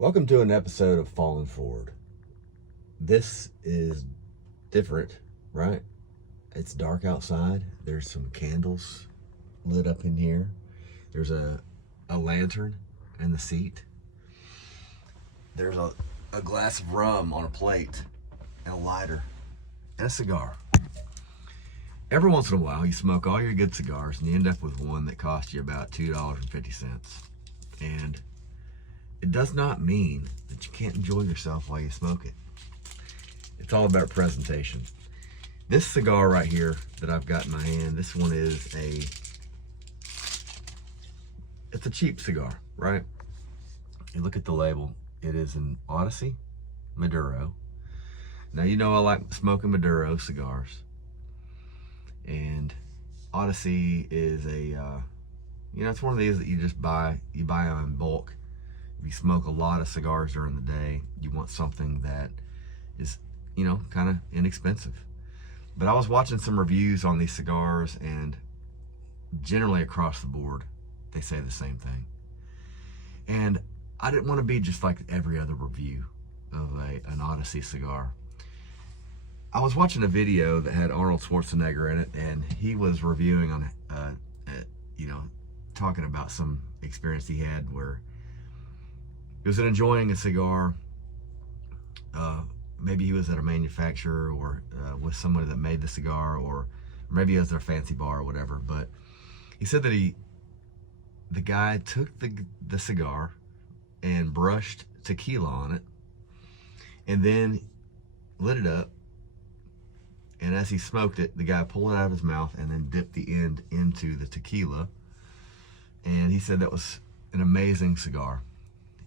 Welcome to an episode of Falling Forward. This is different, right? It's dark outside. There's some candles lit up in here. There's a lantern in the seat. There's a glass of rum on a plate and a lighter and a cigar. Every once in a while, you smoke all your good cigars and you end up with one that costs you about $2.50. And it does not mean that you can't enjoy yourself while you smoke it. It's all about presentation. This cigar right here that I've got in my hand, this one is it's a cheap cigar, right? You look at the label, it is an Odyssey Maduro. Now, you know I like smoking Maduro cigars. And Odyssey is it's one of these that you just buy. You buy them in bulk. If you smoke a lot of cigars during the day, you want something that is, kind of inexpensive. But I was watching some reviews on these cigars, and generally across the board, they say the same thing. And I didn't want to be just like every other review of an Odyssey cigar. I was watching a video that had Arnold Schwarzenegger in it, and he was reviewing on, talking about some experience he had where he was enjoying a cigar. Maybe he was at a manufacturer or with somebody that made the cigar, or maybe he was at a fancy bar or whatever. But he said that the guy took the cigar and brushed tequila on it, and then lit it up. And as he smoked it, the guy pulled it out of his mouth and then dipped the end into the tequila. And he said that was an amazing cigar.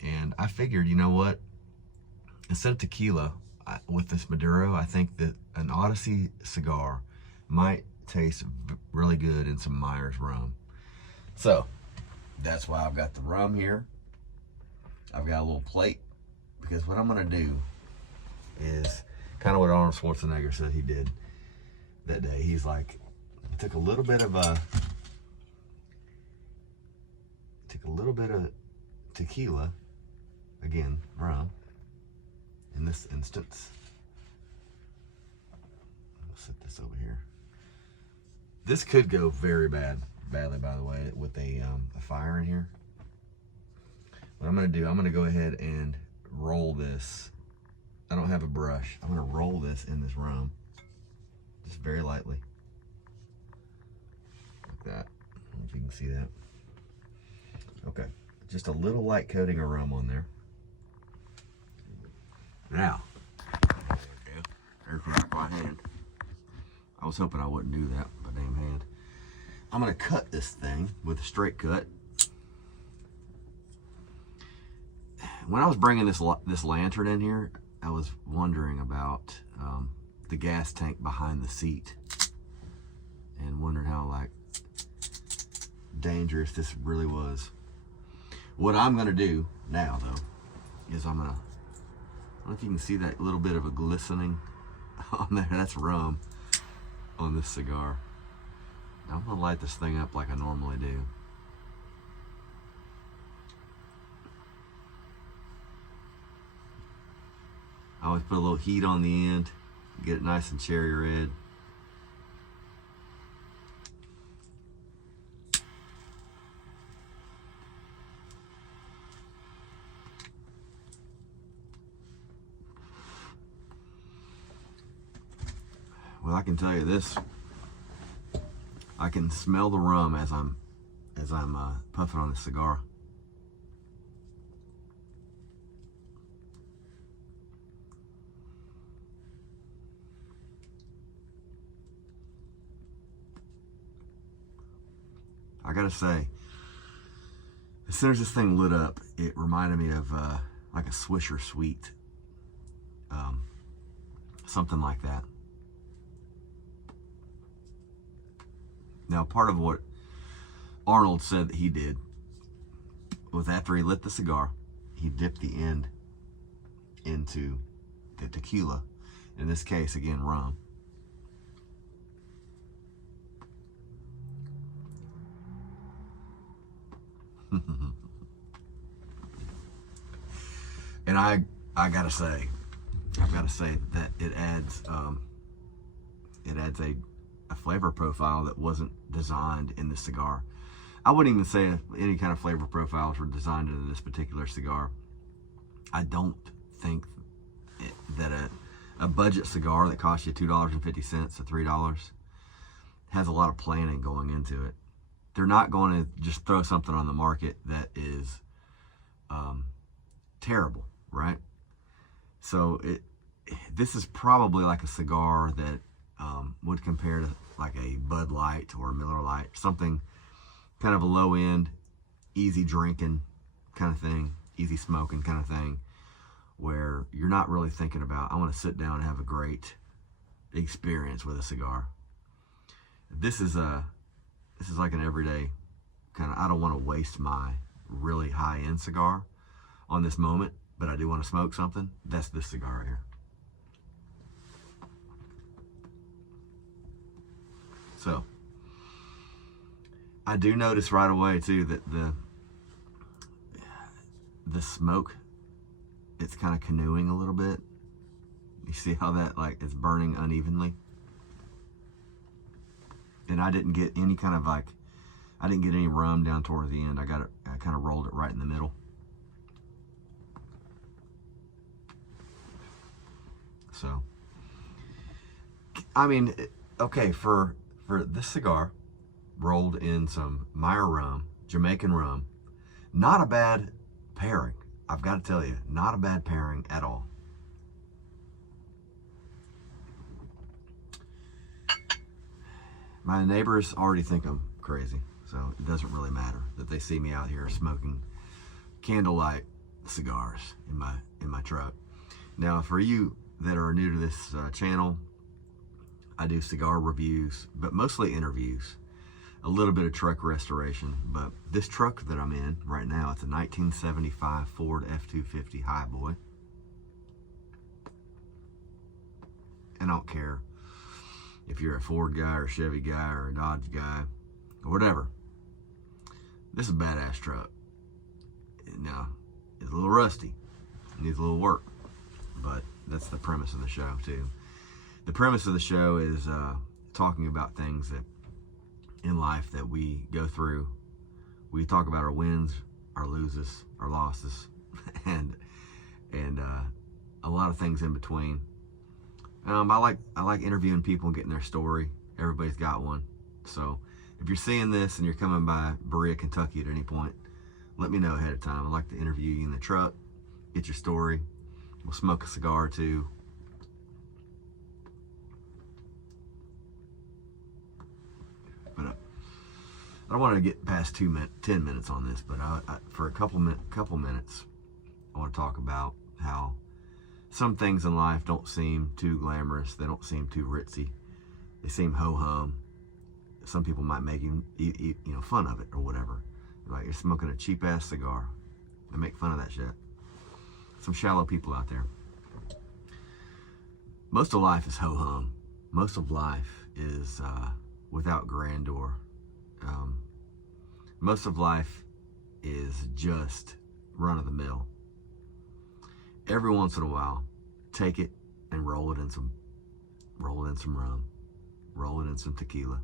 And I figured, you know what? Instead of tequila, with this Maduro, I think that an Odyssey cigar might taste really good in some Meyers Rum. So, that's why I've got the rum here. I've got a little plate, because what I'm going to do is kind of what Arnold Schwarzenegger said he did that day. He's like, took a little bit of tequila, again, rum, in this instance. I'll set this over here. This could go very badly, by the way, with a fire in here. What I'm gonna do, I'm gonna go ahead and roll this. I don't have a brush. I'm gonna roll this in this rum, just very lightly, like that. I don't know if you can see that. Okay, just a little light coating of rum on there. Now, there's my hand. I was hoping I wouldn't do that, my damn hand. I'm gonna cut this thing with a straight cut. When I was bringing this lantern in here, I was wondering about the gas tank behind the seat, and wondering how dangerous this really was. What I'm gonna do now, though, is I don't know if you can see that little bit of a glistening on there. That's rum on this cigar. Now I'm gonna light this thing up like I normally do. I always put a little heat on the end, get it nice and cherry red. Well, I can tell you this: I can smell the rum as I'm puffing on the cigar. I gotta say, as soon as this thing lit up, it reminded me of like a Swisher Sweet, something like that. Now, part of what Arnold said that he did was, after he lit the cigar, he dipped the end into the tequila. In this case, again, rum. And I've got to say that it adds a flavor profile that wasn't designed in this cigar. I wouldn't even say any kind of flavor profiles were designed into this particular cigar. I don't think that a budget cigar that costs you $2.50 to $3 has a lot of planning going into it. They're not going to just throw something on the market that is terrible, right? So this is probably like a cigar that would compare to like a Bud Light or a Miller Lite, something kind of a low end, easy drinking kind of thing, easy smoking kind of thing, where you're not really thinking about, I want to sit down and have a great experience with a cigar. This is like an everyday kind of, I don't want to waste my really high end cigar on this moment, but I do want to smoke something. That's this cigar here. So I do notice right away too that the smoke, it's kind of canoeing a little bit. You see how that like it's burning unevenly? And I didn't get any kind of like, I didn't get any rum down toward the end. I kind of rolled it right in the middle. So, I mean, okay, for this cigar, rolled in some Meyers Rum, Jamaican Rum, not a bad pairing. I've got to tell you, not a bad pairing at all. My neighbors already think I'm crazy, so it doesn't really matter that they see me out here smoking candlelight cigars in my truck. Now, for you that are new to this channel, I do cigar reviews, but mostly interviews, a little bit of truck restoration. But this truck that I'm in right now, it's a 1975 Ford F-250 Highboy. And I don't care if you're a Ford guy or a Chevy guy or a Dodge guy or whatever. This is a badass truck. Now, it's a little rusty. It needs a little work. But that's the premise of the show too. The premise of the show is talking about things that in life that we go through. We talk about our wins, our loses, our losses, and a lot of things in between. I like interviewing people and getting their story. Everybody's got one. So if you're seeing this and you're coming by Berea, Kentucky at any point, let me know ahead of time. I'd like to interview you in the truck, get your story. We'll smoke a cigar or two. But I don't want to get past 10 minutes on this, but for a couple minutes, I want to talk about how some things in life don't seem too glamorous. They don't seem too ritzy. They seem ho-hum. Some people might make you know, fun of it or whatever. Like, you're smoking a cheap-ass cigar. They make fun of that shit. Some shallow people out there. Most of life is ho-hum. Most of life is without grandeur. Most of life is just run-of-the-mill. Every once in a while, take it and roll it in some rum, roll it in some tequila.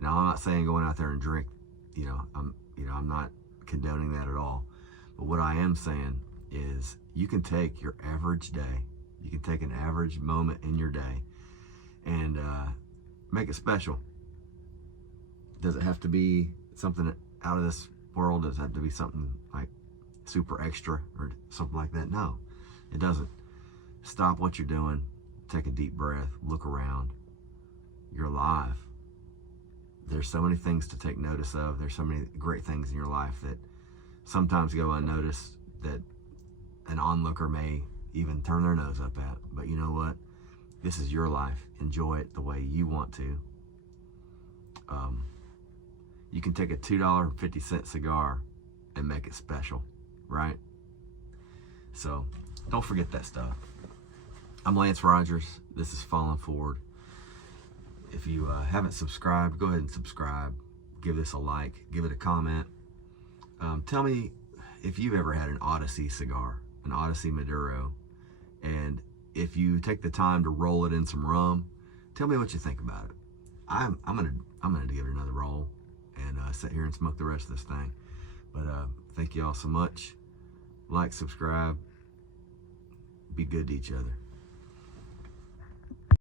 Now, I'm not saying going out there and drink. I'm not condoning that at all. But what I am saying is, you can take your average day, you can take an average moment in your day, and make it special. Does it have to be something out of this world? Does it have to be something like super extra or something like that? No, it doesn't. Stop what you're doing, take a deep breath, look around. You're alive. There's so many things to take notice of. There's so many great things in your life that sometimes go unnoticed, that an onlooker may even turn their nose up at. But you know what? This is your life. Enjoy it the way you want to. You can take a $2.50 cigar and make it special, right? So don't forget that stuff. I'm Lance Rogers. This is Falling Forward. If you haven't subscribed, go ahead and subscribe. Give this a like. Give it a comment. Tell me if you've ever had an Odyssey cigar. an Odyssey Maduro. And if you take the time to roll it in some rum, tell me what you think about it. I'm gonna give it another roll and sit here and smoke the rest of this thing. But thank you all so much. Like, subscribe, be good to each other.